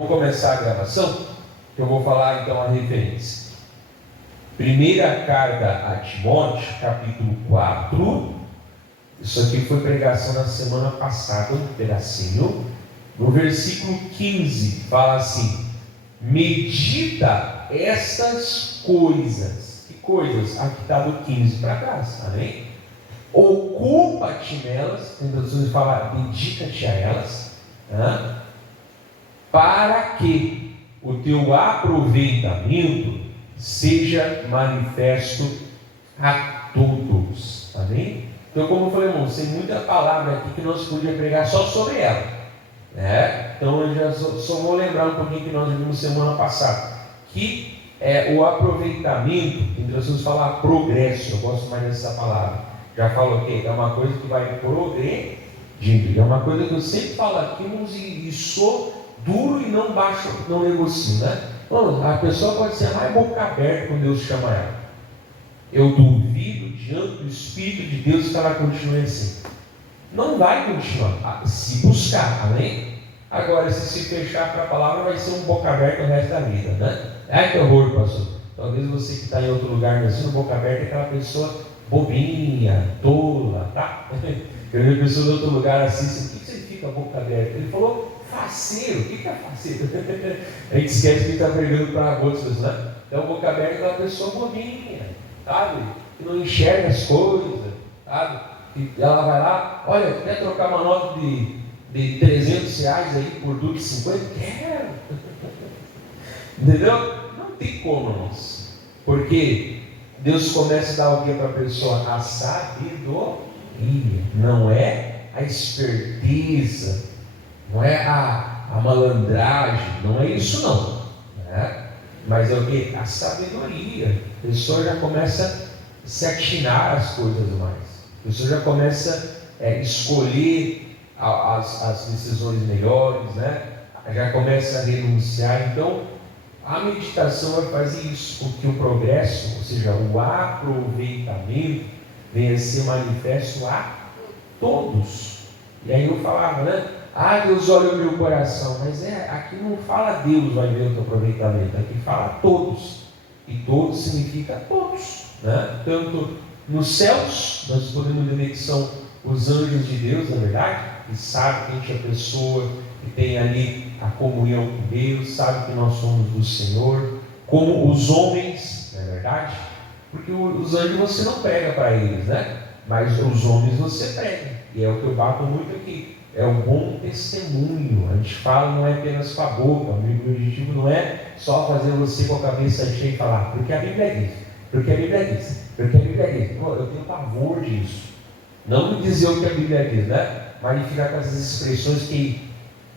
Vou começar a gravação, que eu vou falar então a referência. Primeira carta a Timóteo, capítulo 4. Isso aqui foi pregação na semana passada, um pedacinho. No versículo 15, fala assim: medita estas coisas. Que coisas? Aqui está do 15 para trás, amém? Ocupa-te nelas, tem traduções falar, dedica-te a elas, para que o teu aproveitamento seja manifesto a todos, amém? Então, como eu falei, irmãos, tem muita palavra aqui que nós podíamos pregar só sobre ela, né? Então eu já só vou lembrar um pouquinho que nós vimos semana passada, que o aproveitamento, em traduções falar progresso, eu gosto mais dessa palavra. Já falo que é uma coisa que vai progredindo, é uma coisa que eu sempre falo aqui, irmãos, e sou duro e não baixo, não negocio, né? Bom, a pessoa pode ser mais boca aberta quando Deus chama ela. Eu duvido diante do Espírito de Deus que ela continue assim. Não vai continuar, se buscar, amém? Agora, se fechar para a palavra, vai ser um boca aberta o resto da vida, né? Ai, que horror, pastor. Talvez você que está em outro lugar, assim, no boca aberta é aquela pessoa bobinha, tola, tá? Eu vi a pessoa de outro lugar assim, por que você fica boca aberta? Ele falou, faceiro. O que é faceiro? A gente esquece que está pregando para outros, né? Então, boca aberta é aquela pessoa bobinha, sabe? Que não enxerga as coisas, sabe? E ela vai lá, olha, quer trocar uma nota de 300 reais aí por duas de 50? Quero! Entendeu? Não tem como, irmãos. Porque Deus começa a dar o que para a pessoa? A sabedoria. Não é a esperteza, não é a malandragem, não é isso não, né? Mas é o que? A sabedoria. A pessoa já começa a se atinar as coisas mais. A pessoa já começa a escolher as decisões melhores, né? Já começa a renunciar. Então, a meditação vai fazer isso, porque o progresso, ou seja, o aproveitamento, venha a ser manifesto a todos. E aí eu falava, né? Deus olha o meu coração, mas aqui não fala Deus vai ver o teu aproveitamento, aqui fala todos. E todos significa todos, né? Tanto nos céus, nós podemos ver que são os anjos de Deus, na verdade, que sabem que a pessoa que tem ali a comunhão com Deus, sabe que nós somos do Senhor, como os homens, não é verdade? Porque os anjos você não prega para eles, né? Mas os homens você prega, e é o que eu bato muito aqui, é o bom testemunho. A gente fala não é apenas com a boca, o objetivo não é só fazer você com a cabeça cheia e falar, porque a Bíblia diz, porque a Bíblia diz, porque a Bíblia diz. Eu tenho pavor disso, não me dizer o que a Bíblia diz, né? Mas ficar com essas expressões que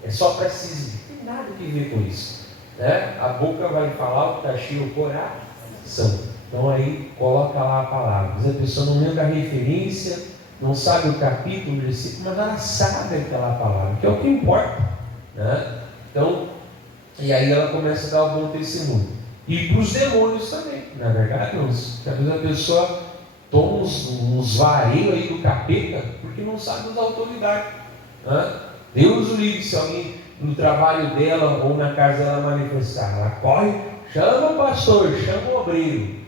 é só para se não tem nada a ver com isso, né? A boca vai falar o que está cheio o coração. Então aí coloca lá a palavra. Mas a pessoa não lembra a referência, não sabe o capítulo, o versículo, mas ela sabe aquela palavra, que é o que importa, né? Então, e aí ela começa a dar o bom testemunho. E para os demônios também, na verdade, às vezes a pessoa toma uns vareios aí do capeta, porque não sabe usar autoridade, né? Deus o livre, se alguém no trabalho dela ou na casa dela manifestar, ela corre, chama o pastor, chama o obreiro.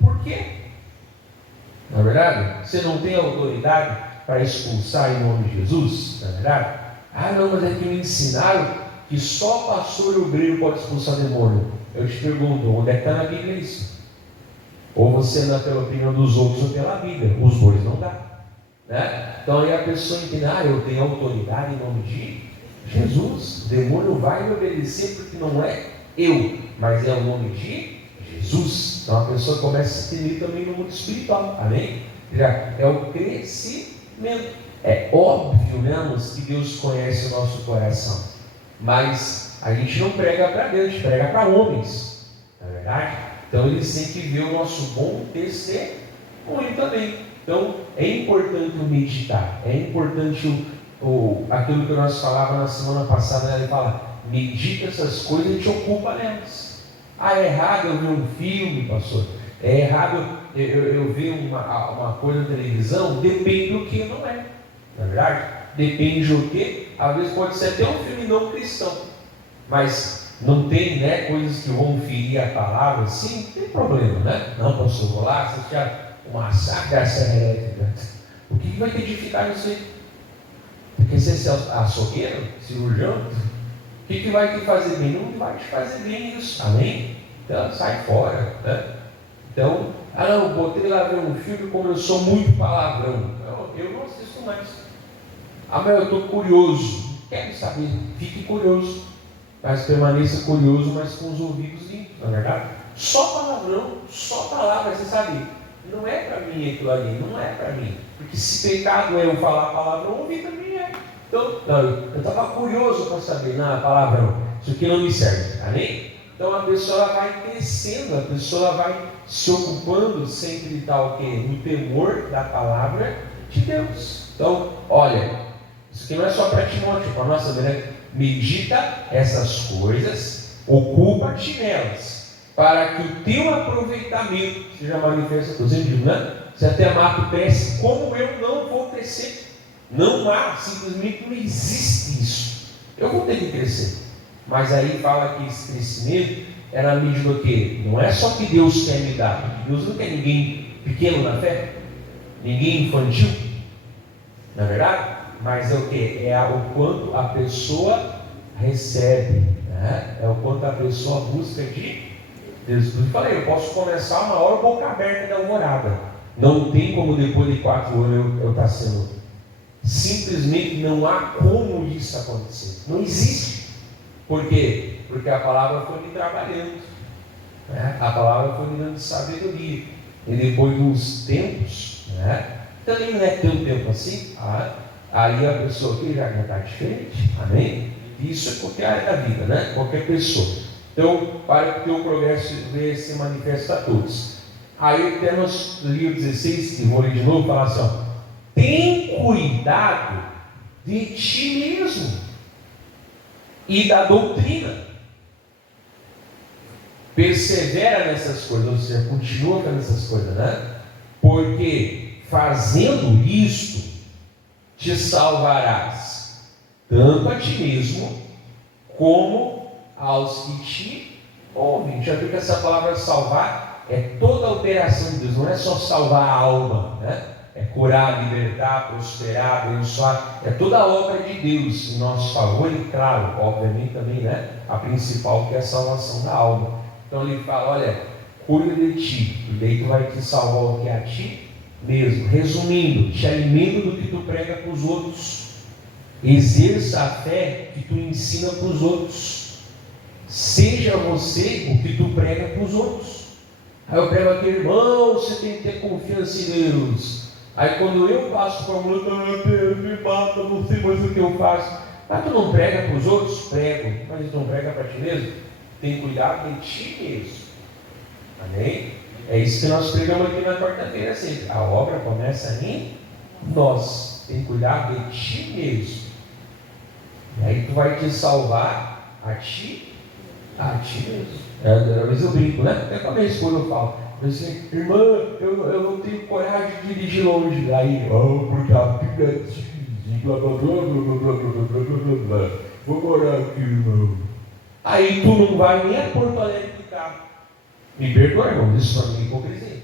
Por quê? Na verdade, você não tem autoridade para expulsar em nome de Jesus, na verdade? Não, mas é que me ensinaram que só pastor e obreiro pode expulsar demônio. Eu te pergunto, onde é que está na Bíblia isso? Ou você anda pela opinião dos outros ou pela Bíblia? Os dois não dá, né? Então aí a pessoa entende, eu tenho autoridade em nome de Jesus. O demônio vai me obedecer porque não é eu, mas é o nome de Jesus. Então a pessoa começa a se entender também no mundo espiritual, amém? Já é o crescimento. É óbvio, né, irmãos, que Deus conhece o nosso coração, mas a gente não prega para Deus, a gente prega para homens, não é verdade? Então eles têm que ver o nosso bom testemunho também. Então é importante o meditar, é importante aquilo que nós falávamos na semana passada, ele fala, medita essas coisas e a gente ocupa nelas. É errado eu ver um filme, pastor, é errado eu ver uma coisa na televisão, depende do que não é, na verdade? Depende do que, às vezes pode ser até um filme não cristão, Mas não tem, né, coisas que vão ferir a palavra, sim, não tem problema, né? Não, pastor, vou lá, você já um massacre a serra elétrica. O que vai te edificar nisso aí? Porque você é açougueiro, cirurgião, o que vai te fazer bem? Não vai te fazer bem isso, amém? Então sai fora, né? Então, não, botei lá ver um filme, começou muito palavrão. Eu não assisto mais. Mas eu estou curioso, quero saber, fique curioso, mas permaneça curioso, mas com os ouvidos limpos, não é verdade? Só palavrão, só palavra, você sabe, não é para mim aquilo ali, não é para mim, porque se pecado é eu falar palavrão, ouvir também é. Então, não, eu estava curioso para saber, não, palavrão, isso aqui não me serve, amém? Então a pessoa vai crescendo, a pessoa vai se ocupando sempre de tal que no temor da palavra de Deus. Então, olha, isso aqui não é só para Timóteo, para nós também, né? Medita essas coisas, ocupa-te nelas, para que o teu aproveitamento seja manifesto. Estou dizendo, né? Se até mato cresce, como eu não vou crescer? Não há, simplesmente não existe isso. Eu vou ter que crescer. Mas aí fala que esse crescimento é na medida do que? Não é só que Deus quer me dar, porque Deus não quer ninguém pequeno na fé, ninguém infantil, não é verdade? Mas é o que? É o quanto a pessoa recebe, né? É o quanto a pessoa busca de Deus. Eu falei, eu posso começar uma hora boca aberta da alvorada, não tem como depois de 4 anos eu estar sendo, simplesmente não há como isso acontecer, não existe. Por quê? Porque a palavra foi me trabalhando, né? A palavra foi me dando sabedoria, e depois de uns tempos, né? Também não é tanto tempo assim, aí a pessoa aqui já está diferente, amém? Isso é qualquer área da vida, né? Qualquer pessoa. Então, para que o teu progresso venha se manifesta a todos. Aí temos no livro 16, que vou ler de novo, fala assim, ó, tem cuidado de ti mesmo e da doutrina. Persevera nessas coisas, ou seja, continua fazendo essas coisas, né? Porque fazendo isto, te salvarás, tanto a ti mesmo, como aos que te ouvem. Já viu que essa palavra salvar é toda a operação de Deus, não é só salvar a alma, né? É curar, libertar, prosperar, abençoar, é toda a obra de Deus em nosso favor e, claro, obviamente também, né? A principal que é a salvação da alma. Então ele fala, olha, cuida de ti, e daí tu vai te salvar o que é a ti mesmo. Resumindo, te alimenta do que tu prega para os outros, exerça a fé que tu ensina para os outros, seja você o que tu prega para os outros. Aí eu prego aqui, irmão, você tem que ter confiança em Deus. Aí quando eu passo para a mulher, Deus me mata, não sei mais o que eu faço. Mas tu não prega para os outros? Prego. Mas tu não prega para ti mesmo? Tem cuidado de ti mesmo. Amém? É isso que nós pregamos aqui na quarta-feira sempre. A obra começa em nós. Tem cuidado de ti mesmo. E aí tu vai te salvar a ti mesmo. Às vezes eu brinco, né? Até com a minha esposa eu falo. Eu disse, irmã, eu não tenho coragem de dirigir longe. Aí, porque a Bíblia diz, blá blá blá blá blá blá blá blá. Vou morar aqui, irmão. Aí tu não vai nem a Porto Alegre de carro. Me perdoa, irmão, isso para mim é hipocrisia.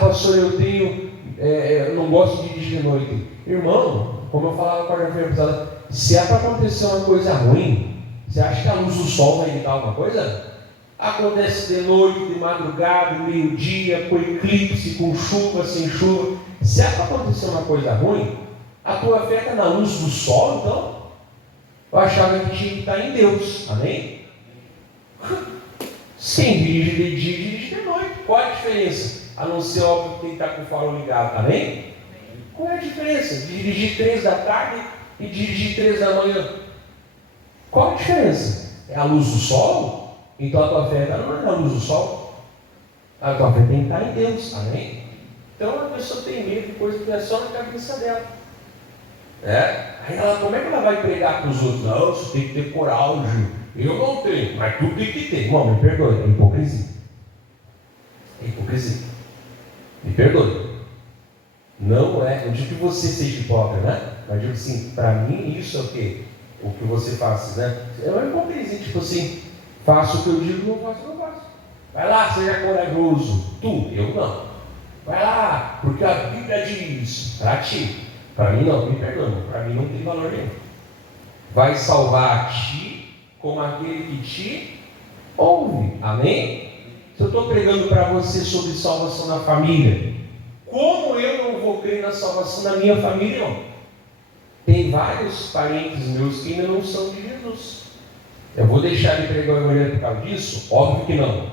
Pastor, eu não gosto de dirigir de noite. Irmão, como eu falava quarta-feira passada, se é para acontecer uma coisa ruim, você acha que a luz do sol vai evitar alguma coisa? Acontece de noite, de madrugada, meio-dia, com eclipse, com chuva, sem chuva. Se é para acontecer uma coisa ruim, a tua fé está na luz do sol, então? Eu achava que tinha que estar em Deus, amém? Quem dirige de dia, dirige de noite. Qual é a diferença? A não ser óbvio que tem que estar com o farol ligado, amém? Qual é a diferença? Dirigir 3 da tarde e dirigir 3 da manhã. Qual a diferença? É a luz do sol? Então a tua fé está não é na luz do sol. A tua fé tem que estar em Deus, amém? Então a pessoa tem medo de coisa que é só na cabeça dela. Aí ela, como é que ela vai pregar para os outros? Não, você tem que ter coragem. Eu não tenho, mas tu tem que ter. Irmão, me perdoe, é hipocrisia. É hipocrisia. Me perdoe. Não é, eu digo que você seja hipócrita, né? Mas eu digo assim, para mim isso é o quê? o que você faz, né? É uma hipocrisia, tipo assim, faço o que eu digo, não faço o que eu faço. Vai lá, seja corajoso. Tu, eu não. Vai lá, porque a Bíblia diz, para ti. Para mim não, me perdoa, para mim não tem valor nenhum. Vai salvar a ti como aquele que te ouve. Amém? Se eu estou pregando para você sobre salvação na família, como eu não vou crer na salvação da minha família, não? Tem vários parentes meus que ainda não são de Jesus. Eu vou deixar de pregar o evangelho por causa disso? Óbvio que não.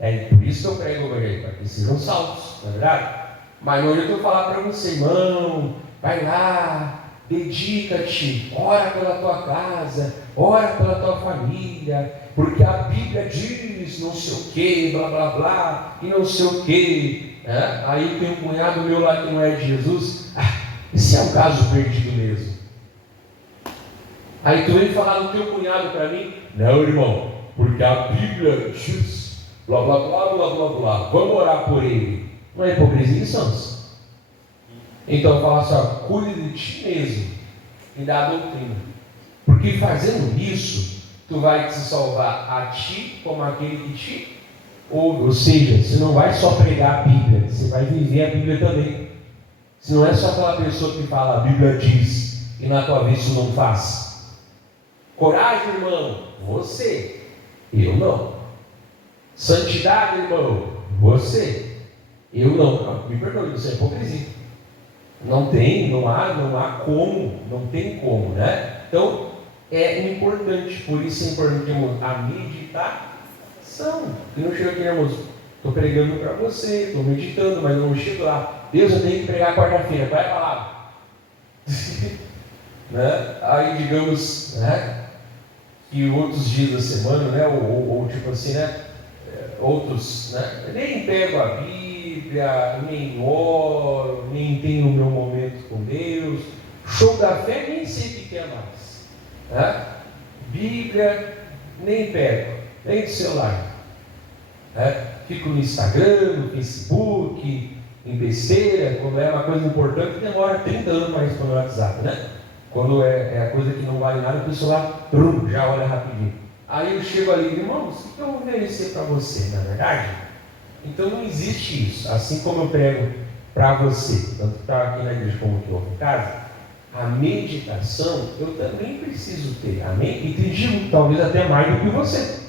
É por isso que eu prego o evangelho, para que sejam salvos, não é verdade? Mas hoje eu estou falando para você, irmão, vai lá, dedica-te, ora pela tua casa, ora pela tua família, porque a Bíblia diz não sei o que, blá blá blá, e não sei o que. Aí tem um cunhado meu lá que não é de Jesus. Esse é um caso perdido mesmo. Aí tu vem falar do teu cunhado para mim? Não, irmão, porque a Bíblia diz blá blá blá blá blá blá, vamos orar por ele. Não é hipocrisia, sãos? Então fala assim, cuide de ti mesmo e da doutrina, porque fazendo isso tu vai te salvar a ti como aquele que te ouve. Ou seja, você não vai só pregar a Bíblia, você vai viver a Bíblia também. Se não é só aquela pessoa que fala a Bíblia diz e na tua vida isso não faz. Coragem, irmão, você, eu não. Santidade, irmão, você, eu não. Me perdoe, isso é hipocrisia. Não há como, não tem como, né? Então, é importante, por isso é importante a meditação. E não chega aqui, né, moço? Estou pregando para você, estou meditando, mas não chego lá. Deus, eu tenho que pregar quarta-feira, qual é a palavra? Né? Aí, digamos, né, que outros dias da semana, né, ou tipo assim, né, outros, né, nem pego a Bíblia, nem oro, nem tenho o meu momento com Deus. Show da fé, nem sei o que é mais. Né? Bíblia, nem pego, nem do celular. Né? Fico no Instagram, no Facebook, em besteira. Quando é uma coisa importante, demora 30 anos para responder o WhatsApp, né? Quando é a coisa que não vale nada, o celular já olha rapidinho. Aí eu chego ali, irmãos, o que eu vou oferecer para você, na verdade? Então não existe isso. Assim como eu prego para você, tanto que está aqui na igreja como que eu em casa, a meditação eu também preciso ter, amém? E te digo, talvez até mais do que você.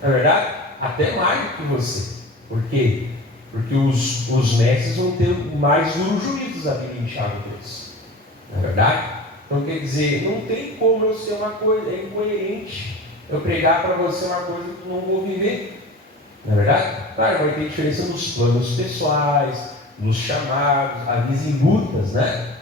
Na verdade, até mais do que você. Por quê? Porque os mestres vão ter mais duros juízos da Bíblia em Tiago 3. Não é verdade? Então quer dizer, não tem como eu ser uma coisa, é incoerente eu pregar para você uma coisa que não vou viver. Não é verdade? Claro, vai ter diferença nos planos pessoais, nos chamados, às vezes em lutas, né?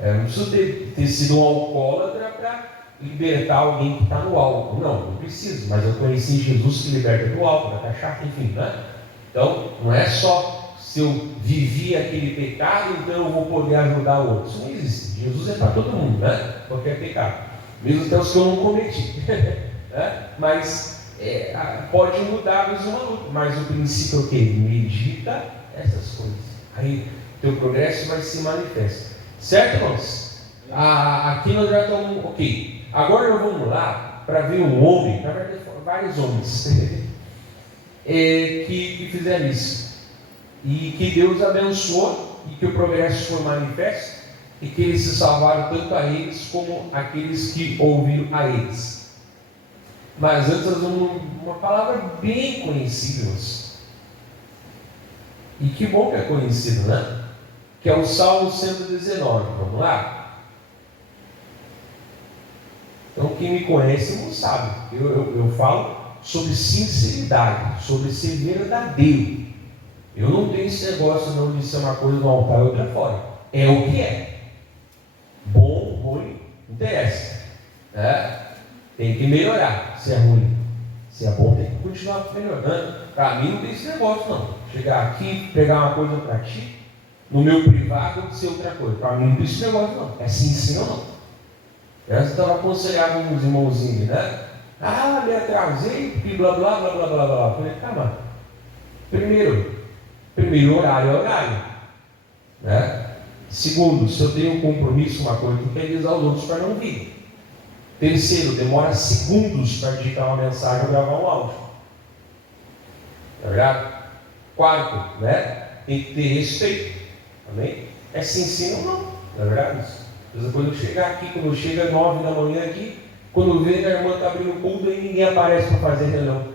Não precisa ter sido um alcoólatra para libertar alguém que está no álcool. Não preciso, mas eu conheci Jesus que liberta do álcool, da cachaça, enfim, né? Então, não é só se eu vivi aquele pecado, então eu vou poder ajudar o outro. Isso não existe. Jesus é para todo mundo, né? Qualquer pecado. Mesmo até os que eu não cometi. Né? Mas pode mudar mesmo uma luta. Mas o princípio é o quê? Medita essas coisas. Aí teu progresso vai se manifestar. Certo, irmãos? Aqui nós já estamos. Ok. Agora nós vamos lá para ver um homem, na verdade vários homens, que fizeram isso. E que Deus abençoou e que o progresso foi manifesto e que eles se salvaram tanto a eles como aqueles que ouviram a eles. Mas antes nós vamos uma palavra bem conhecida. E que bom que é conhecido, né? Que é o Salmo 119. Vamos lá? Então quem me conhece não sabe. Eu falo sobre sinceridade, sobre ser verdadeiro. Eu não tenho esse negócio não de ser uma coisa no altar e outra fora. É o que é. Bom, ruim, não interessa. Tem que melhorar. Se é ruim, se é bom, tem que continuar melhorando. Para mim não tem esse negócio não. Chegar aqui, pegar uma coisa para ti, no meu privado, ser outra coisa. Para mim não tem esse negócio não. É sim ou não. Eu estava aconselhando uns irmãozinhos, né? Me atrasei, porque blá blá blá blá blá blá. Falei, calma. Primeiro horário é horário, né? Segundo, se eu tenho um compromisso, uma coisa, tem que avisar os outros para não vir. Terceiro, demora segundos para digitar uma mensagem ou gravar um áudio. Tá verdade? Quarto, né? Tem que ter respeito. Amém? É sim, sim ou não. Não é verdade? Quando eu chegar aqui, quando chega 9 da manhã aqui, quando eu vejo a irmã está abrindo o culto e ninguém aparece para fazer reunião.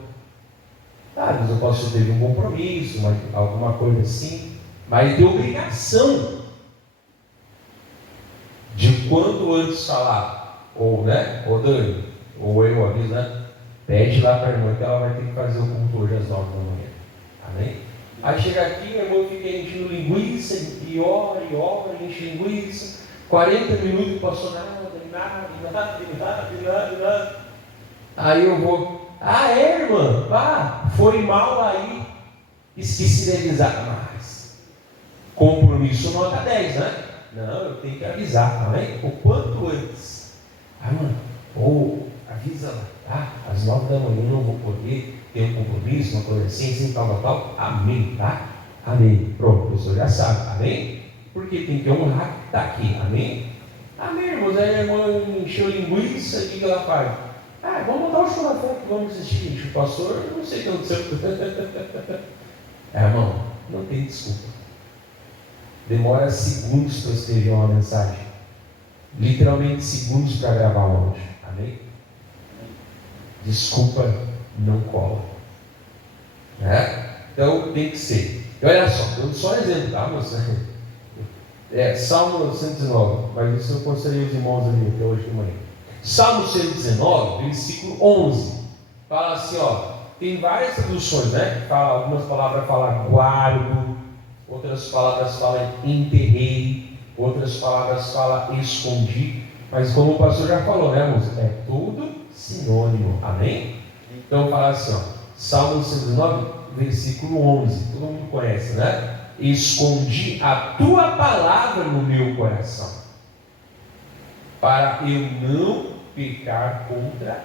Tá, mas eu posso ter um compromisso, alguma coisa assim, mas tem obrigação de quanto antes falar, ou né, ou Dani, ou eu aviso, né? Pede lá para a irmã que ela vai ter que fazer o culto hoje às 9 da manhã. Amém? Aí chega aqui, a irmã fica enchendo linguiça, e ora, enche linguiça. 40 minutos passou nada. Aí eu vou, irmã, foi mal aí, esqueci de avisar. Mas compromisso nota 10, né? Não, eu tenho que avisar, amém? O quanto antes. Mano, avisa lá, tá? Às 9 da manhã eu não vou poder ter um compromisso, uma coisa assim, tal. Amém, tá? Amém. Pronto, o pessoal já sabe, amém? Porque tem que honrar que está aqui, amém? Amém, irmãos. Aí a irmã encheu linguiça, o que ela faz? Vamos montar o churrasco, vamos assistir. O pastor, eu não sei o que aconteceu. Irmão, não tem desculpa. Demora segundos para escrever uma mensagem. Literalmente segundos para gravar um áudio. Amém? Desculpa, não cola. Né? Então tem que ser. E olha só, dando só um exemplo, tá, moça? Salmo 119, mas isso eu conselhei os irmãos ali até hoje de manhã. Salmo 119, versículo 11, fala assim, tem várias traduções, né? Algumas palavras falam guardo, outras palavras falam enterrei, outras palavras falam escondi, mas como o pastor já falou, né, moça? É tudo sinônimo, amém? Então fala assim, Salmo 119, versículo 11, todo mundo conhece, né? Escondi a tua palavra no meu coração, para eu não pecar contra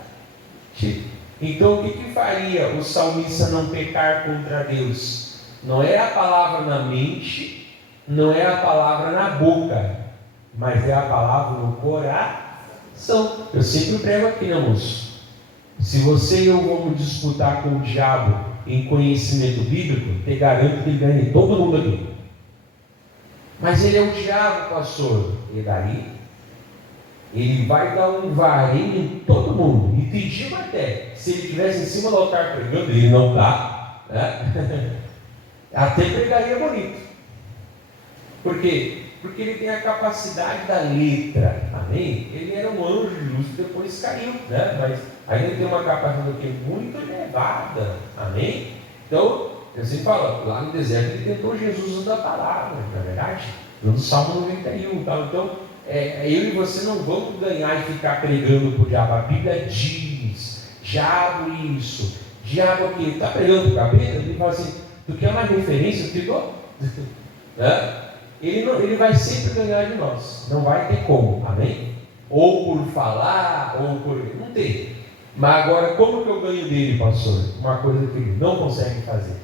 ti. Então o que faria o salmista não pecar contra Deus? Não é a palavra na mente, não é a palavra na boca, mas é a palavra no coração. Eu sempre prego aqui, né, moço? Se você e eu vamos disputar com o diabo em conhecimento bíblico, te garanto que ele ganha todo mundo aqui. Mas ele é o diabo, pastor. E daí? Ele vai dar um varinho em todo mundo. E te digo até, se ele estivesse em cima do altar pregando, ele não dá, né? Até pregaria bonito. Por quê? Porque ele tem a capacidade da letra, amém? Ele era um anjo de luz e depois caiu, né? Mas ainda tem uma capacidade muito elevada, amém? Então, eu sempre falo, lá no deserto ele tentou Jesus usando a palavra, não é verdade? No Salmo 91, tá? Então, eu e você não vamos ganhar e ficar pregando para o diabo. A Bíblia diz, diabo isso, diabo aquilo. Está pregando para o capeta? Ele fala assim, tu quer uma referência? Ficou? Né? Ele vai sempre ganhar de nós, não vai ter como, amém? Ou por falar, ou por... não tem. Mas agora, como que eu ganho dele, pastor? Uma coisa que ele não consegue fazer.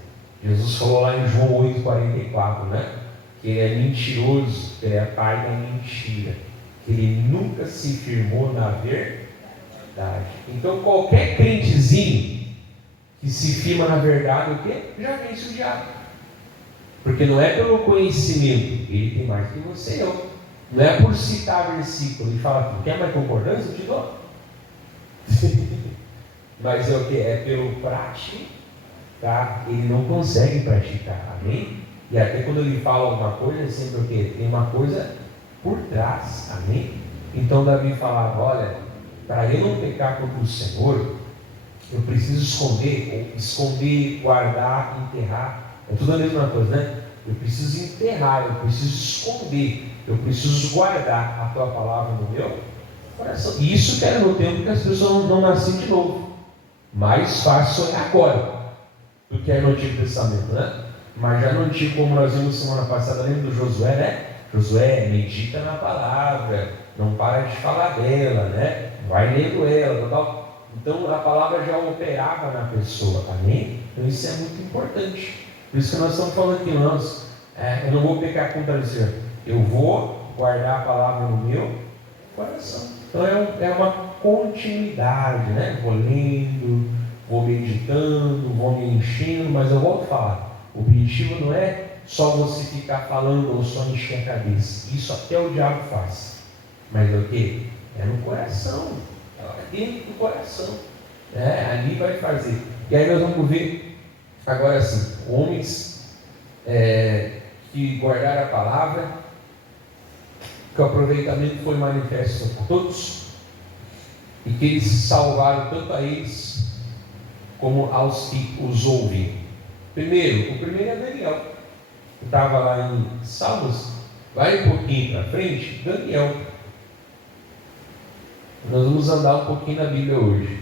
Jesus falou lá em João 8,44, né? Que ele é mentiroso, que ele é pai da mentira, que ele nunca se firmou na verdade. Então qualquer crentezinho que se firma na verdade, o quê? Já vence o diabo. Porque não é pelo conhecimento, ele tem mais que você e eu. Não é por citar versículo e falar, quer mais concordância? Eu te dou. Mas é o que? É pelo praticar. Ele não consegue praticar, amém? E até quando ele fala alguma coisa, é sempre o que? Tem uma coisa por trás, amém? Então Davi falava, olha, para eu não pecar contra o Senhor, eu preciso esconder, guardar, enterrar. É tudo a mesma coisa, né? Eu preciso enterrar, eu preciso esconder, eu preciso guardar a tua palavra no meu coração. E isso que era no tempo que as pessoas não nasciam de novo. Mais fácil é agora do que é no Antigo Testamento, né? Mas já no Antigo, como nós vimos semana passada, lembra do Josué, né? Josué, medita na palavra, não para de falar dela, né? Vai lendo ela, tal. Então a palavra já operava na pessoa, amém? Então isso é muito importante. Por isso que nós estamos falando aqui, eu não vou pecar contra o Senhor, eu vou guardar a palavra no meu coração. Então é uma continuidade, né? Vou lendo, vou meditando, vou me enchendo, mas eu volto a falar, o objetivo não é só você ficar falando ou só encher a cabeça. Isso até o diabo faz. Mas é o quê? É no coração. É dentro do coração. Ali vai fazer. E aí nós vamos ver agora assim, homens que guardaram a palavra, que o aproveitamento foi manifesto por todos, e que eles salvaram tanto a eles como aos que os ouvem. O primeiro é Daniel. Estava lá em Salmos, vai um pouquinho para frente, Daniel. Nós vamos andar um pouquinho na Bíblia hoje.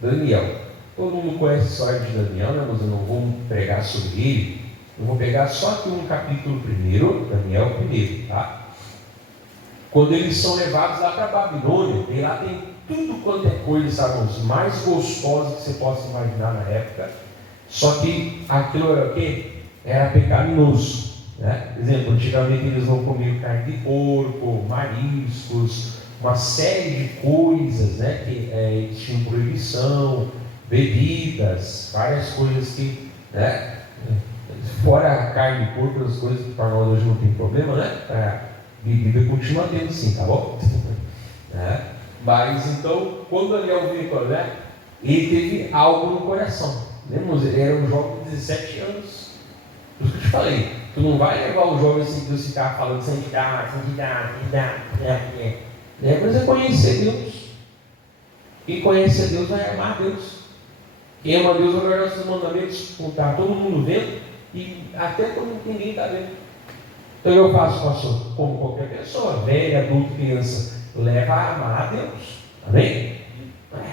Daniel. Todo mundo conhece a história de Daniel, né? Mas eu não vou pregar sobre ele. Eu vou pegar só aqui um capítulo primeiro, Daniel primeiro, tá? Quando eles são levados lá para a Babilônia, e lá tem tudo quanto é coisa, sabe? Os mais gostosos que você possa imaginar na época. Só que aquilo era o quê? Era pecaminoso, né? Por exemplo, antigamente eles não comiam carne de porco, mariscos, uma série de coisas, né? Que tinham proibição, bebidas, várias coisas que, né? Fora a carne de porco, as coisas que para nós hoje não tem problema, né? A bebida continua tendo sim, tá bom? Mas então, quando Daniel veio, né? Ele teve algo no coração. Lembra? Ele era um jovem de 17 anos. Por isso que eu te falei, tu não vai levar o jovem sem Deus ficar falando santidade. Mas é conhecer Deus. Quem conhece a Deus vai amar a Deus. Quem ama a Deus vai guardar os seus mandamentos, está todo mundo vendo, e até quando ninguém está vendo. Então eu faço, pastor, como qualquer pessoa, velha, adulto, criança, leva a amar a Deus. Amém?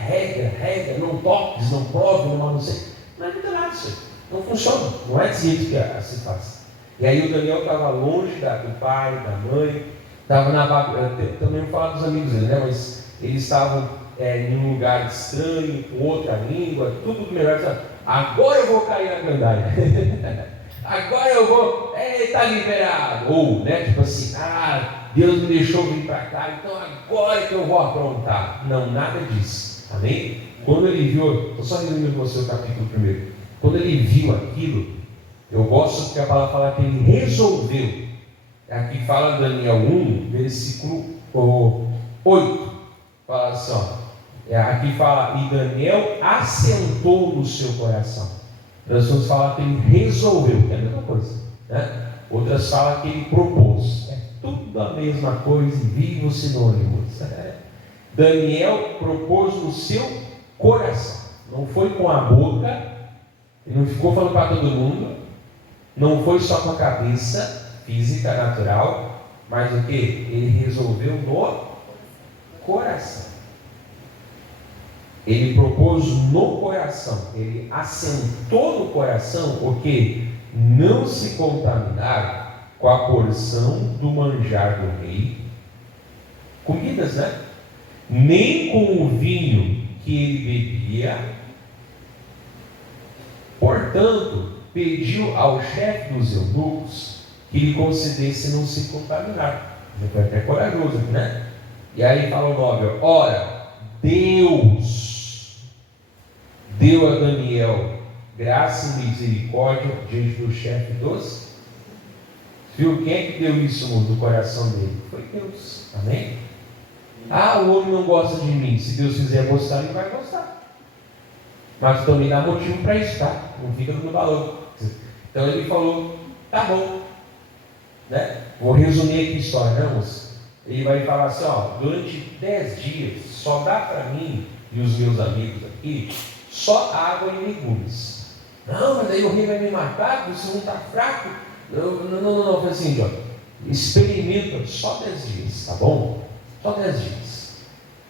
Regra, não toques, não prove, não manuseie. Não é muito nada isso aí. Não funciona, não é desse jeito que se faz. E aí o Daniel estava longe do pai, da mãe, estava na Babilônia. Também vou falar dos amigos dele, né? Mas eles estavam em um lugar estranho, com outra língua, tudo melhor. Agora eu vou cair na gandaia. Agora eu vou, está liberado. Ou, né? Tipo assim, Deus me deixou vir para cá, então agora que eu vou aprontar. Não, nada disso. Amém? Quando ele viu, estou só resumindo com você o capítulo primeiro. Quando ele viu aquilo, eu gosto porque a palavra fala que ele resolveu. Aqui fala Daniel 1, versículo 8. Fala assim, aqui fala, e Daniel assentou no seu coração. Nós vamos falar que ele resolveu, que é a mesma coisa, né? Outras falam que ele propôs. É tudo a mesma coisa, vivos sinônimos. Daniel propôs no seu coração. Não foi com a boca. Ele não ficou falando para todo mundo, não foi só com a cabeça física, natural, mas o que? Ele resolveu no coração. Ele propôs no coração, ele assentou no coração o que? Não se contaminar com a porção do manjar do rei, comidas, né? Nem com o vinho que ele bebia. Portanto, pediu ao chefe dos eunucos que lhe concedesse não se contaminar. Ele foi até corajoso, né? E aí fala o 9: ora, Deus deu a Daniel graça e misericórdia diante do chefe dos. Viu? Quem é que deu isso no coração dele? Foi Deus. Amém? O homem não gosta de mim. Se Deus quiser gostar, ele vai gostar. Mas também dá motivo para isso, tá? Não fica no balão. Então ele falou, tá bom, né? Vou resumir aqui a história, né, moço? Ele vai falar assim, durante 10 dias, só dá para mim e os meus amigos aqui, só água e legumes. Não, mas aí o rei vai me matar, você não está fraco. Não, foi assim, John. Experimenta só 10 dias, tá bom? Só 10 dias.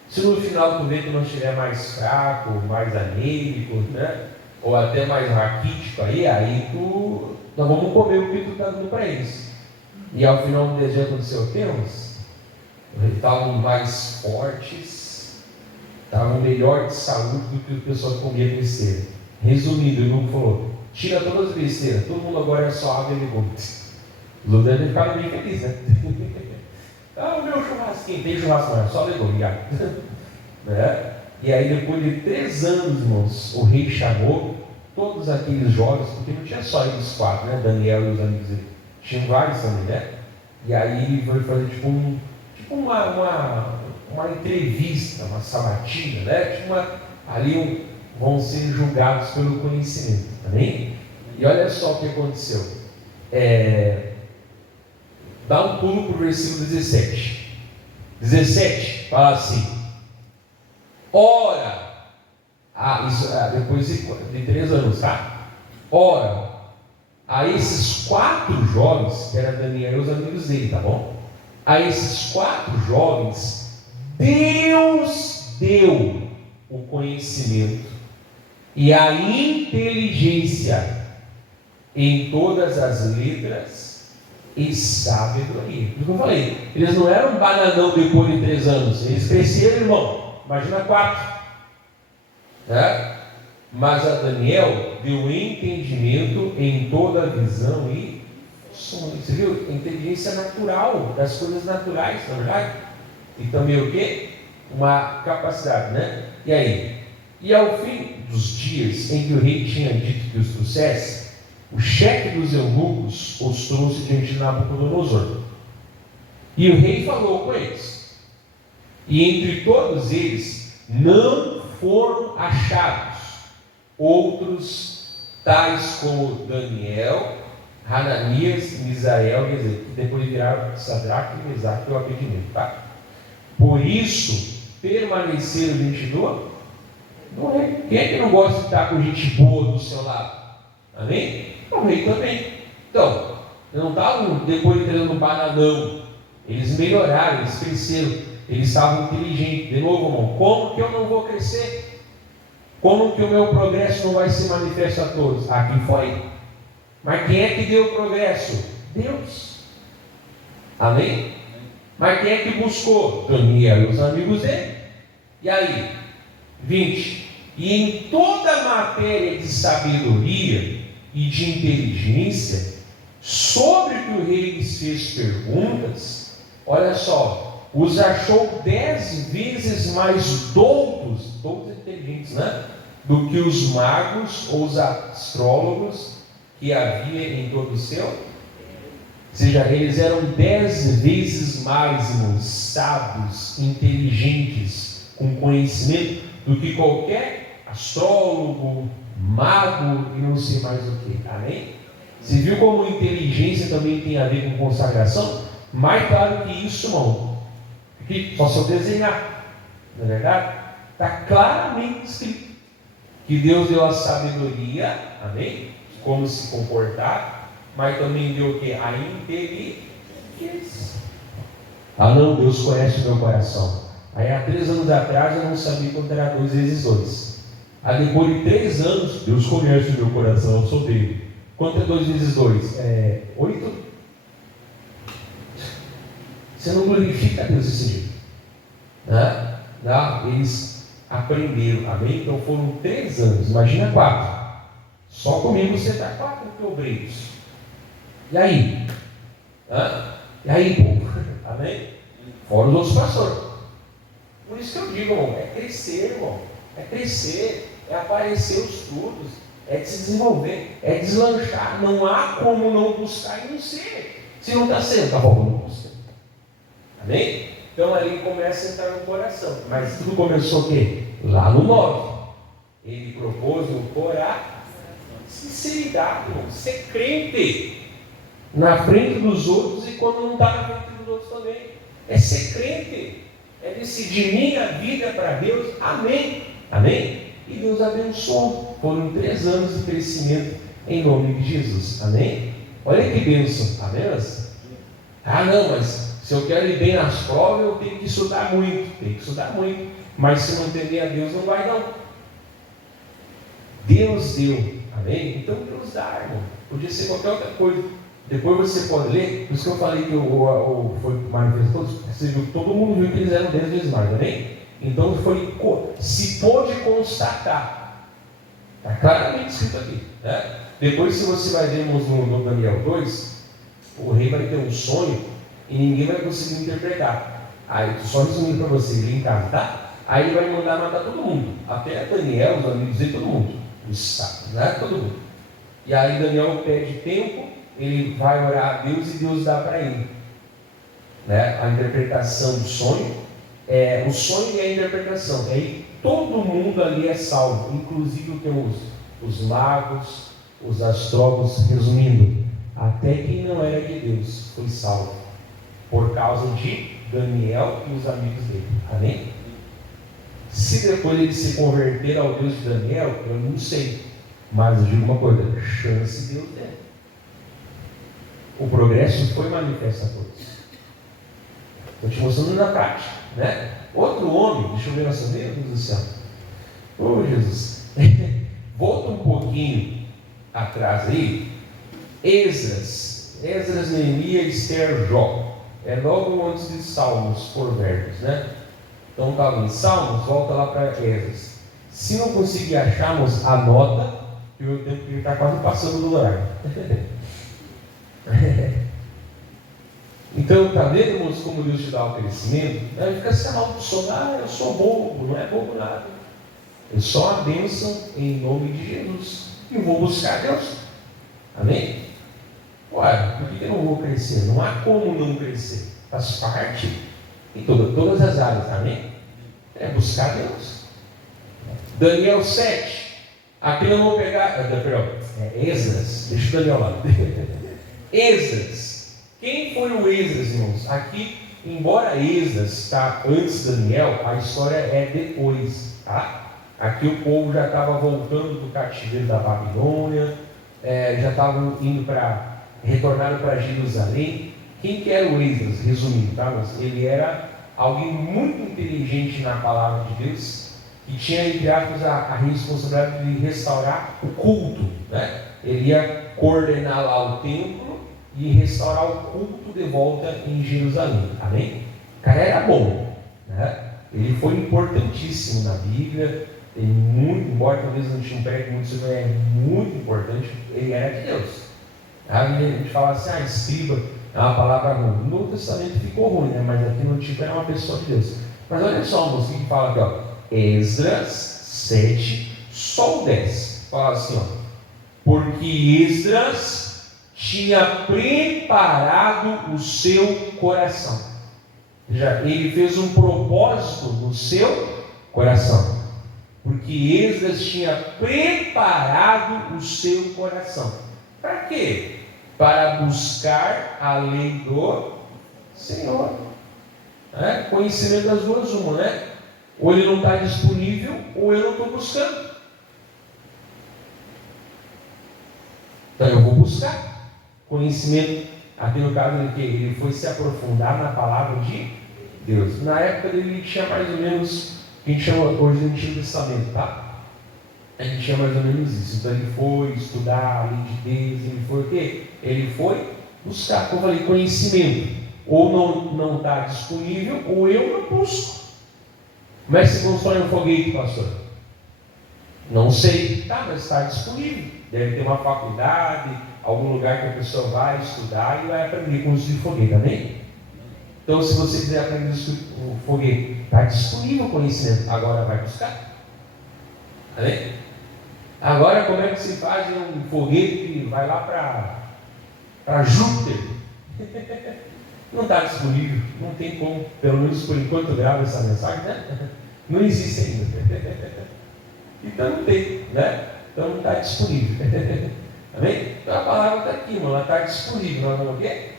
Se no final do vento não estiver mais fraco, mais anêmico, né? Ou até mais raquítico, aí nós vamos comer o que tu está dando para eles. E ao final do dia aconteceu o que, irmãos? Eles estavam mais fortes, estavam melhor de saúde do que o pessoal que comia besteira. Resumindo, o Lugo falou, tira todas as besteiras, todo mundo agora é só água e legumes. O Lugo deve ficar bem feliz, né? O meu churrasquinho, tem churrasco, não é só legume, né? E aí depois de 3 anos, irmãos, o rei chamou todos aqueles jovens, porque não tinha só eles 4, né? Daniel e os amigos dele, tinham vários também, né? E aí ele foi fazer uma entrevista, uma sabatina, né? Ali vão ser julgados pelo conhecimento, amém? E olha só o que aconteceu. Dá um pulo para o versículo 17. 17 fala assim: ora, depois de 3 anos, tá? Ora, a esses 4 jovens, que era Daniel e os amigos dele, tá bom? A esses 4 jovens, Deus deu o conhecimento e a inteligência em todas as letras e sabedoria. O que eu falei? Eles não eram bananão depois de 3 anos, eles cresceram, irmão. Imagina 4, né? Mas a Daniel deu entendimento em toda a visão e sonho. Você viu? Inteligência natural, das coisas naturais, na verdade. E também o quê? Uma capacidade, né? E aí? E ao fim dos dias em que o rei tinha dito que os trouxesse, o chefe dos eunucos os trouxe diante de Nabucodonosor. E o rei falou com eles. E entre todos eles não foram achados outros tais como Daniel, Hananias, Misael e Ezequiel, que depois viraram Sadraque, Mesaque e Abednego, tá? Por isso permaneceram diante do rei. Quem é que não gosta de estar com gente boa do seu lado? Amém? O rei também. Então, não estavam depois entrando no bananão. Eles melhoraram, eles cresceram, eles estavam inteligentes. De novo, irmão, como que eu não vou crescer? Como que o meu progresso não vai ser manifesto a todos? Aqui foi. Mas quem é que deu o progresso? Deus. Amém? Mas quem é que buscou? Daniel e os amigos dele. E aí? 20. E em toda matéria de sabedoria e de inteligência, sobre que o rei lhes fez perguntas, olha só, os achou 10 vezes mais doutos inteligentes, né? Do que os magos ou os astrólogos que havia em todo o céu. Ou seja, eles eram 10 vezes mais, irmãos, sábios, inteligentes, com conhecimento, do que qualquer astrólogo, mago e não sei mais o que. Amém? Você viu como inteligência também tem a ver com consagração? Mais claro que isso, irmão, só se eu desenhar, não é verdade? Está claramente escrito que Deus deu a sabedoria, amém? Como se comportar, mas também deu o que? A inteligência. Não, Deus conhece o meu coração. Aí há 3 anos atrás eu não sabia quanto era 2 vezes 2. Aí depois de 3 anos, Deus conhece o meu coração, eu sou dele. Quanto é 2 vezes 2? 8? Você não glorifica a Deus desse jeito. Não, eles aprenderam, amém? Então foram 3 anos, imagina 4. Só comigo você está 4 obreiros. E aí? E aí, povo? Amém? Fora os outros pastores. Por isso que eu digo, irmão, é crescer, irmão. É crescer, é aparecer os frutos, é se desenvolver, é deslanchar. Não há como não buscar e não ser. Se não está sendo, está faltando busca. Amém? Então ali começa a entrar no coração. Mas tudo começou o quê? Lá no 9. Ele propôs o coração. Sinceridade, irmão. Ser crente na frente dos outros e quando não está na frente dos outros também. É ser crente. É decidir minha vida para Deus. Amém. Amém? E Deus abençoou. Foram 3 anos de crescimento em nome de Jesus. Amém? Olha que bênção. Amém? Não, mas se eu quero ir bem nas provas, eu tenho que estudar muito. Tem que estudar muito. Mas se não entender a Deus, não vai não. Deus deu. Amém? Então Deus dá, irmão. Podia ser qualquer outra coisa. Depois você pode ler. Por isso que eu falei que foi manifestado. Você viu, todo mundo viu que eles eram 10 vezes mais. Amém? Então se pôde constatar. Está claramente escrito aqui. Né? Depois, se você vai ver no Daniel 2, o rei vai ter um sonho e ninguém vai conseguir interpretar. Aí, só resumindo para você, ele em casa, tá? Aí ele vai mandar matar todo mundo, até Daniel, os amigos dele, todo mundo, os sábios, né? Todo mundo. E aí Daniel pede tempo, ele vai orar a Deus e Deus dá para ele, né? A interpretação do sonho, o sonho e a interpretação. E aí todo mundo ali é salvo, inclusive os magos, os astrólogos, resumindo, até quem não era de Deus foi salvo, por causa de Daniel e os amigos dele. Amém? Se depois eles se converteram ao Deus de Daniel, eu não sei, mas eu digo uma coisa, chance Deus tem. O progresso foi manifesto a todos. Estou te mostrando na prática, né? Outro homem, deixa eu ver nossa Deus do céu. Oh Jesus, volta um pouquinho atrás aí. Esdras, Neemias, Esther, Jó. É logo antes de Salmos, Provérbios, né? Então estava em Salmos, volta lá para Esdras. Se não conseguir acharmos, anota, que o tempo que ele está quase passando do horário. Então, está vendo, irmãos, como Deus te dá o crescimento? Aí fica se amaldiçoando, eu sou bobo, não é bobo nada. Eu sou a bênção em nome de Jesus. E vou buscar Deus. Amém? Ué, por que eu não vou crescer? Não há como não crescer. Faz parte em todas as áreas, amém? É buscar Deus. Daniel 7. Aqui eu vou pegar, Esdras, deixa o Daniel lá. Esdras. Quem foi o Esdras, irmãos? Aqui, embora Esdras está antes de Daniel, a história é depois, tá? Aqui o povo já estava voltando do cativeiro da Babilônia, já estavam retornaram para Jerusalém. Quem que era o Esdras? Resumindo, tá? Mas ele era alguém muito inteligente na palavra de Deus, que tinha, entre aspas, a responsabilidade de restaurar o culto, né? Ele ia coordenar lá o templo e restaurar o culto de volta em Jerusalém. Amém? O cara era bom, né? Ele foi importantíssimo na Bíblia. Embora talvez não tinha um pregue muito, isso é muito importante. Ele era de Deus. A gente fala assim, escriba é uma palavra ruim. No Novo Testamento ficou ruim, né? Mas aqui no Antigo era uma pessoa de Deus. Mas olha só, moço, que fala aqui, ó. Esdras 7, só o 10. Fala assim, ó. Porque Esdras tinha preparado o seu coração. Ele fez um propósito no seu coração. Porque Esdras tinha preparado o seu coração. Para quê? Para buscar a lei do Senhor. Conhecimento das duas, uma, né? Ou ele não está disponível, ou eu não estou buscando. Então eu vou buscar. Conhecimento, aqui no caso ele foi se aprofundar na palavra de Deus. Na época dele ele tinha mais ou menos, o que a gente chama hoje do Antigo Testamento, tá? A gente tinha mais ou menos isso. Então ele foi estudar a lei de Deus, ele foi o quê? Ele foi buscar, como eu falei, conhecimento. Ou não está disponível, ou eu não busco. Como é que se constrói um foguete, pastor? Não sei, tá, mas está disponível. Deve ter uma faculdade, algum lugar que a pessoa vai estudar e vai aprender com construir foguete, amém? Então, se você quiser aprender o foguete, está disponível o conhecimento, agora vai buscar, amém? Agora, como é que se faz um foguete que vai lá para Júpiter? Não está disponível, não tem como, pelo menos por enquanto eu gravo essa mensagem, né? Não existe ainda. Então não tem, né? Então não está disponível. Amém? Então a palavra está aqui, irmão, ela está disponível. Nós vamos o quê?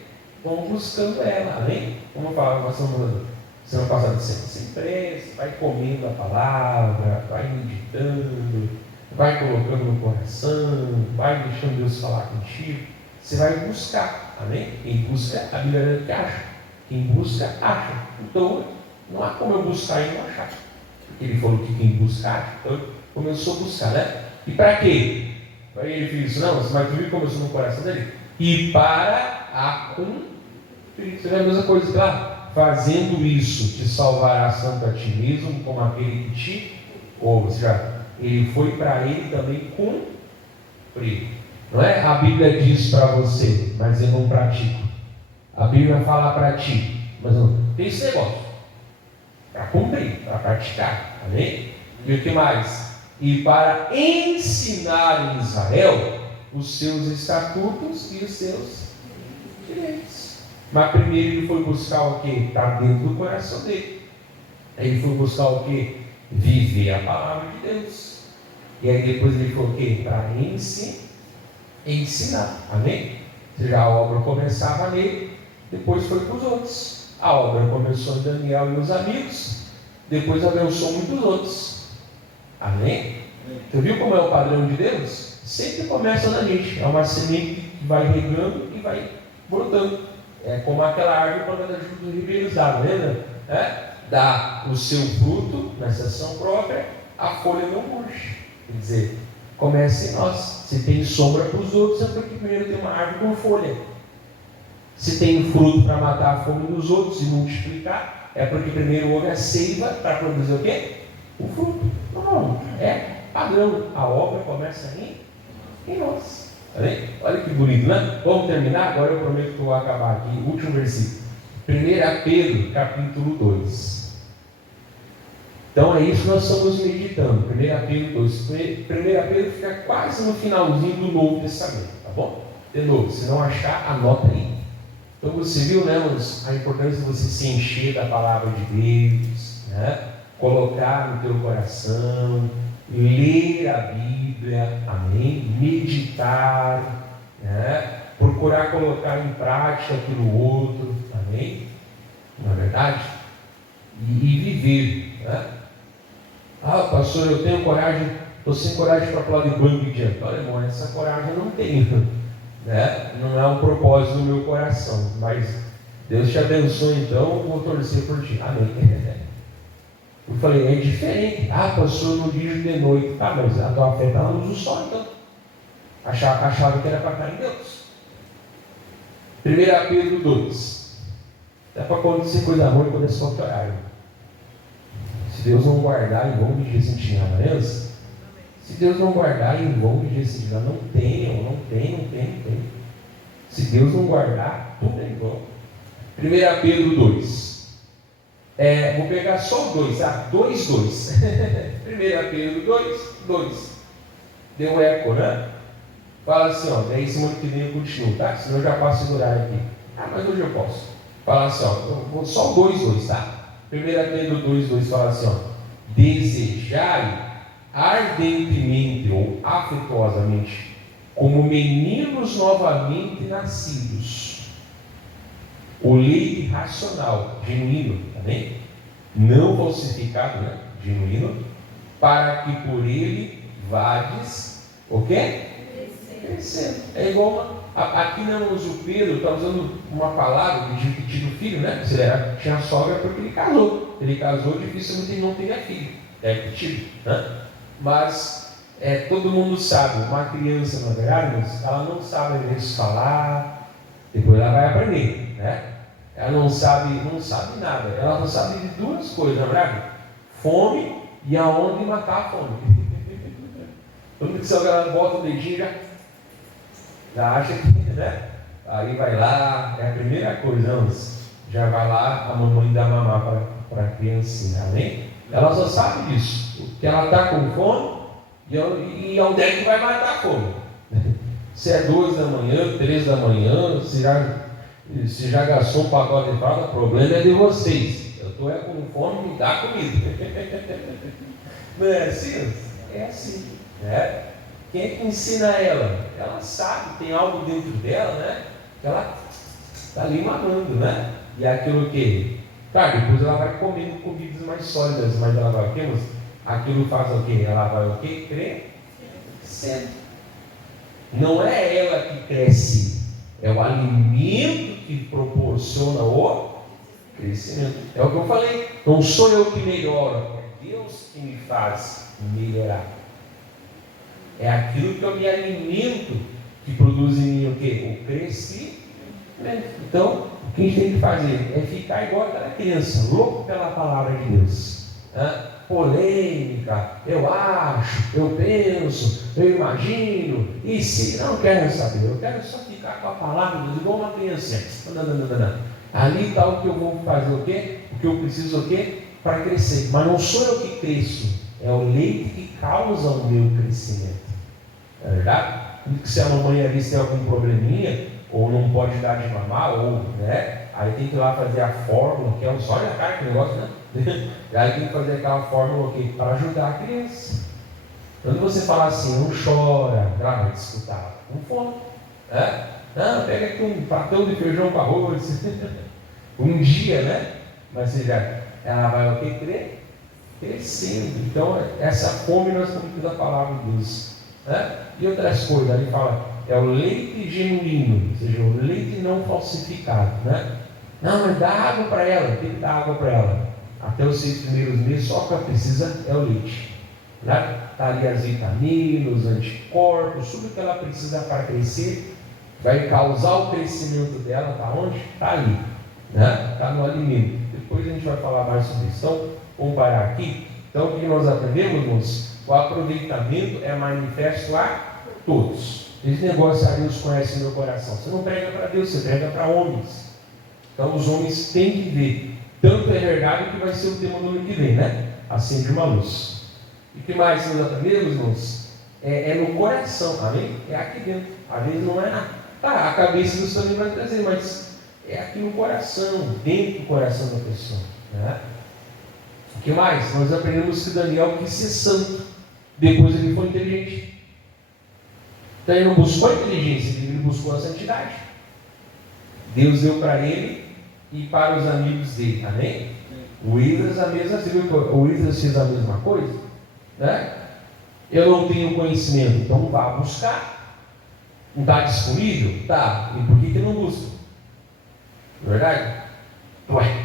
Vamos buscando ela, amém? Como eu falava na semana passada, sem pressa, vai comendo a palavra, vai meditando, vai colocando no coração, vai deixando Deus falar contigo. Você vai buscar, amém? Quem busca, a Bíblia diz que acha. Quem busca, acha. Então, não há como eu buscar e não achar. Ele falou que quem busca, acha. Então, começou a buscar, né? E para quê? Para ele fez isso, não, mas tu viu como começou no coração dele? E para a cumprir. Você vê a mesma coisa lá? Fazendo isso, te salvarás tanto a ti mesmo, como aquele que te ouve. Ou seja, ele foi para ele também cumprir. Não é? A Bíblia diz para você, mas eu não pratico. A Bíblia fala para ti, mas não. Tem esse negócio. para cumprir, para praticar. Amém? E o que mais? E para ensinar em Israel os seus estatutos e os seus direitos. Mas primeiro ele foi buscar o que? Está dentro do coração dele. Ele foi buscar o que? Viver a palavra de Deus. E aí depois ele foi o que? Para ensinar. Amém? Ou seja, a obra começava nele, depois foi para os outros. A obra começou em Daniel e os amigos, depois abençoou muitos outros. Amém? Você viu como é o padrão de Deus? Sempre começa na gente. É uma semente que vai regando e vai brotando. É como aquela árvore quando ela junto dos ribeiros dá, lembra? Dá o seu fruto na estação própria, a folha não murcha. Quer dizer, começa em nós. Se tem sombra para os outros, é porque primeiro tem uma árvore com folha. Se tem fruto para matar a fome dos outros e multiplicar, é porque primeiro houve a seiva para produzir o quê? O fruto. Não, é padrão. A obra começa em nós. Olha que bonito, né? Vamos terminar? Agora eu prometo que eu vou acabar aqui. Último versículo. 1 Pedro, capítulo 2. Então é isso que nós estamos meditando. 1 Pedro 2. 1 Pedro fica quase no finalzinho do Novo Testamento, tá bom? De novo, se não achar, anota aí. Então você viu, né, a importância de você se encher da palavra de Deus, né? Colocar no teu coração, ler a Bíblia, amém? Meditar, né? Procurar colocar em prática aquilo outro, amém? Não é verdade? E viver, né? Ah, pastor, eu tenho coragem, estou sem coragem para falar de banco de diante. Olha, irmão, essa coragem eu não tenho, né? Não é um propósito do meu coração, mas Deus te abençoe, então eu vou torcer por ti. Amém. Eu falei, é diferente. Ah, pastor, eu não digo de noite. Tá, mas a tua fé está na luz do sol, então. Achava que era para estar em Deus. 1 Pedro 2. Dá para acontecer coisa ruim quando é qualquer horário. Se Deus não guardar, em vão vigiar sem tirar, não é mesmo? Se Deus não guardar, em vão vigiar sem tirar, não tem. Se Deus não guardar, tudo é em vão. 1 Pedro 2. Vou pegar só o 2, tá? 2. 1 Pedro 2. Deu eco, né? Fala assim, ó, daí semana que vem eu continuo, tá? Senão eu já passo esse horário aqui. Ah, mas hoje eu posso. Fala assim, ó, só o 2, tá? 1 Pedro 2 fala assim, ó, desejai ardentemente ou afetuosamente, como meninos novamente nascidos, o leite racional, genuíno, também, não falsificado, né? Genuíno, para que por ele vades, o quê? Crescendo. É igual aqui não usa o Pedro, está usando uma palavra de repetir do filho, né? Se ele tinha sogra porque ele casou. Ele casou, dificilmente ele não tenha filho. É repetido, né? Mas todo mundo sabe, uma criança, na verdade, ela não sabe às vezes falar, depois ela vai aprender, né? Ela não sabe nada, ela não sabe de duas coisas, na verdade: fome e aonde matar a fome. Quando que ela bota o dedinho, já acha que, né? Aí vai lá, é a primeira coisa, já vai lá, a mamãe dá mamar para a criancinha, amém? Ela só sabe disso, que ela está com fome e onde é que vai matar a fome. Se é 2 da manhã, 3 da manhã, se já gastou um pacote de fralda, o problema é de vocês. Eu estou com fome, me dá comida. Não é assim? É assim, né? Quem é que ensina ela? Ela sabe, tem algo dentro dela, né? Ela está ali mamando, né? E aquilo que... Claro, depois ela vai comendo comidas mais sólidas, mas ela vai o quê? Aquilo faz o quê? Ela vai o quê? Crescendo. Não é ela que cresce, é o alimento que proporciona o crescimento. É o que eu falei. Não sou eu que melhoro, é Deus que me faz melhorar. É aquilo que eu me alimento que produz em mim o quê? O crescimento. Então, o que a gente tem que fazer é ficar igual aquela criança, louco pela palavra de Deus. Polêmica, eu acho, eu penso, eu imagino, e se não quero saber, eu quero só ficar com a palavra de Deus, igual uma criança. Não. Ali está o que eu vou fazer, o quê? O que eu preciso, o quê? para crescer, mas não sou eu que cresço, é o leite que causa o meu crescimento. Não é verdade? Se a mamãe ali tem algum probleminha, ou não pode dar de mamar, ou, né? Aí tem que ir lá fazer a fórmula, que é um só de cara que negócio, né? Aí tem que fazer aquela fórmula okay, para ajudar a criança. Quando você falar assim, não chora, ela vai te escutar com fome. Né? Não, pega aqui um pratão de feijão com arroz. Um dia, né? Mas você já, ela vai o que? Crescendo. Então, essa fome nós temos que dar a palavra de Deus. Né? E outras coisas, ele fala, é o leite genuíno, ou seja, o leite não falsificado. Né? Não, mas dá água para ela, tem que dar água para ela. Até os 6 primeiros meses, só o que ela precisa é o leite. Né? Está ali as vitaminas, os anticorpos, tudo que ela precisa para crescer, vai causar o crescimento dela, está onde? Está ali. Né? Está no alimento. Depois a gente vai falar mais sobre isso. Então, vamos parar aqui. Então, o que nós aprendemos, irmãos? O aproveitamento é manifesto a todos. Esse negócio a Deus conhece o meu coração. Você não prega para Deus, você prega para homens. Então, os homens têm que ver. Tanto é verdade que vai ser o tema do ano que vem, né? Acende uma luz. E o que mais nós aprendemos, irmãos? É no coração, amém? É aqui dentro. Às vezes não é a cabeça Deus também vai trazer, mas é aqui no coração, dentro do coração da pessoa. Né? O que mais? Nós aprendemos que Daniel quis ser santo. Depois ele foi inteligente. Então ele não buscou a inteligência, ele buscou a santidade. Deus deu para ele e para os amigos dele. Amém? O Isras fez a mesma coisa. Né? Eu não tenho conhecimento, então vá buscar. Não está disponível? Tá. E por que não busca? Não é verdade? Ué,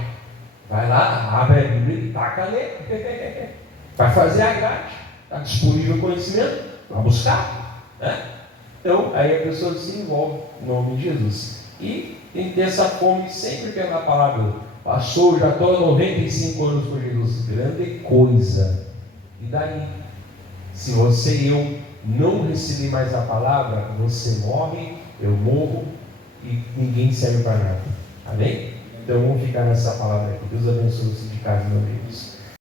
vai lá, abre a Bíblia e taca a ler. Vai fazer a grade. Está disponível o conhecimento? Vai buscar. Né? Então, aí a pessoa se envolve em nome de Jesus. E tem que ter essa fome sempre pela palavra. Pastor, já estou há 95 anos com Jesus. Grande coisa. E daí? Se você e eu não receber mais a palavra, você morre, eu morro e ninguém serve para nada. Amém? Então vamos ficar nessa palavra aqui. Deus abençoe você de casa, meu Deus.